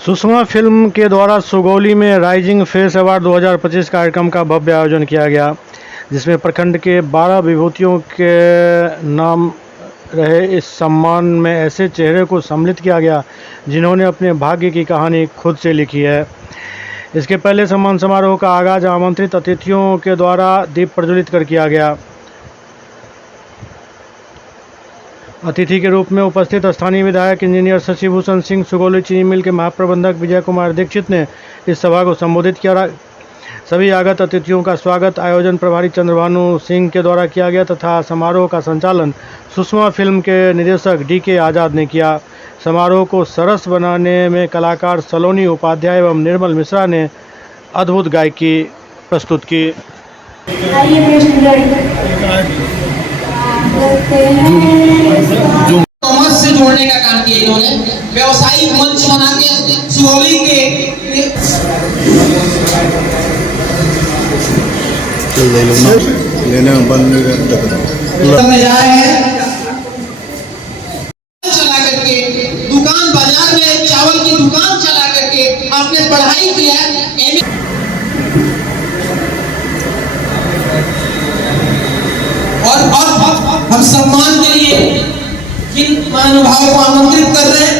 Sushma film के द्वारा सुगौली में राइजिंग फेस अवार्ड 2025 कार्यक्रम का भव्य आयोजन किया गया, जिसमें प्रखंड के 12 विभूतियों के नाम रहे। इस सम्मान में ऐसे चेहरे को सम्मिलित किया गया जिन्होंने अपने भाग्य की कहानी खुद से लिखी है। इसके पहले सम्मान समारोह का आगाज आमंत्रित अतिथियों के द्वारा दीप प्रज्वलित कर किया गया। अतिथि के रूप में उपस्थित स्थानीय विधायक इंजीनियर शशिभूषण सिंह, सुगौली चीनी मिल के महाप्रबंधक विजय कुमार दीक्षित ने इस सभा को संबोधित किया। सभी आगत अतिथियों का स्वागत आयोजन प्रभारी चंद्रभानु सिंह के द्वारा किया गया तथा समारोह का संचालन सुषमा फिल्म के निर्देशक DK आज़ाद ने किया। समारोह को सरस बनाने में कलाकार सलोनी उपाध्याय एवं निर्मल मिश्रा ने अद्भुत गायकी प्रस्तुत की। कॉमर्स से जोड़ने का काम किया इन्होंने, व्यवसायिक मंच बना के सुगौली के लेने बंद में जा रहे हैं। चला करके दुकान बाजार में चावल की दुकान चला करके आपने पढ़ाई किया, और हम सम्मान के लिए जिन महानुभावों को आमंत्रित कर रहे हैं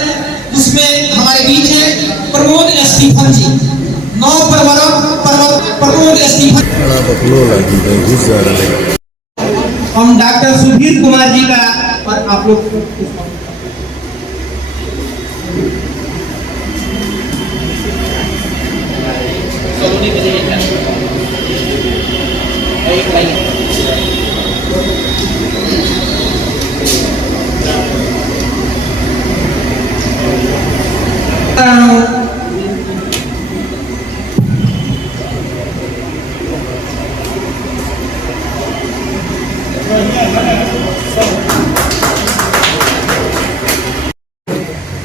उसमें हमारे बीच है प्रमोद स्टीफन जी, 9 प्रमोद स्टीफन। हम डॉक्टर सुधीर कुमार जी का पर आप लोग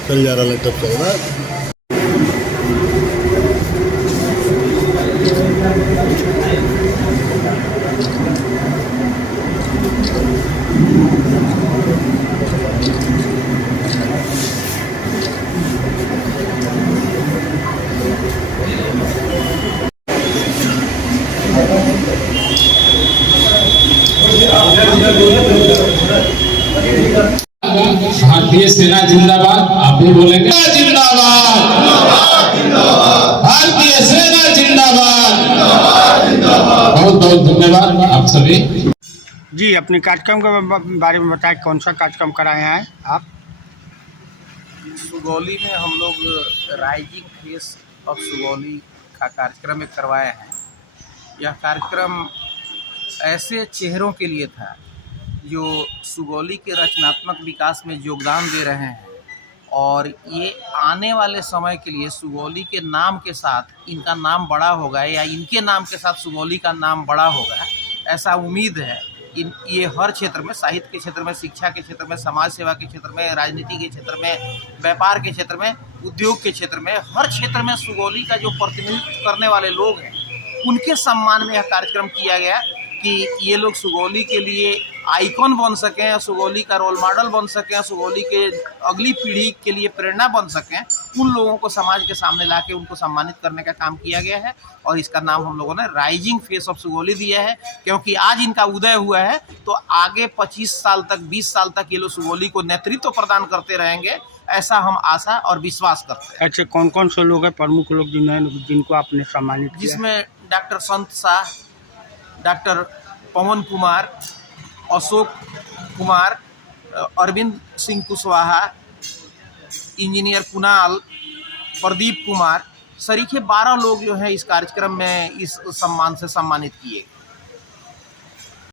चल जा रहा लैपटॉप चल रहा है। भारतीय सेना जिंदाबाद। आप भी बोलेंगे जिंदाबाद, भारतीय सेना जिंदाबाद। बहुत बहुत धन्यवाद आप सभी। जी, अपने कार्यक्रम के बारे में बताएं, कौन सा कार्यक्रम कराए हैं आप? सुगौली में हम लोग राइजिंग फेस ऑफ सुगौली का कार्यक्रम एक करवाए हैं। यह कार्यक्रम ऐसे चेहरों के लिए था जो सुगौली के रचनात्मक विकास में योगदान दे रहे हैं और ये आने वाले समय के लिए सुगौली के नाम के साथ इनका नाम बड़ा होगा या इनके नाम के साथ सुगौली का नाम बड़ा होगा, ऐसा उम्मीद है। ये हर क्षेत्र में, साहित्य के क्षेत्र में, शिक्षा के क्षेत्र में, समाज सेवा के क्षेत्र में, राजनीति के क्षेत्र में, व्यापार के क्षेत्र में, उद्योग के क्षेत्र में, हर क्षेत्र में सुगौली का जो प्रतिनिधित्व करने वाले लोग हैं उनके सम्मान में यह कार्यक्रम किया गया कि ये लोग सुगौली के लिए आइकॉन बन सकें, सुगौली का रोल मॉडल बन सकें, सुगौली के अगली पीढ़ी के लिए प्रेरणा बन सकें। उन लोगों को समाज के सामने लाके उनको सम्मानित करने का काम किया गया है और इसका नाम हम लोगों ने राइजिंग फेस ऑफ सुगौली दिया है, क्योंकि आज इनका उदय हुआ है तो आगे 25 साल तक, 20 साल तक ये लोग सुगौली को नेतृत्व प्रदान करते रहेंगे, ऐसा हम आशा और विश्वास करते हैं। अच्छा, कौन कौन से लोग हैं प्रमुख लोग जिनको आपने सम्मानित किया? जिसमें डॉक्टर संत शाह, डॉक्टर पवन कुमार, अशोक कुमार, अरविंद सिंह कुशवाहा, इंजीनियर कुणाल, प्रदीप कुमार, सरीखे 12 लोग जो हैं इस कार्यक्रम में इस सम्मान से सम्मानित किए।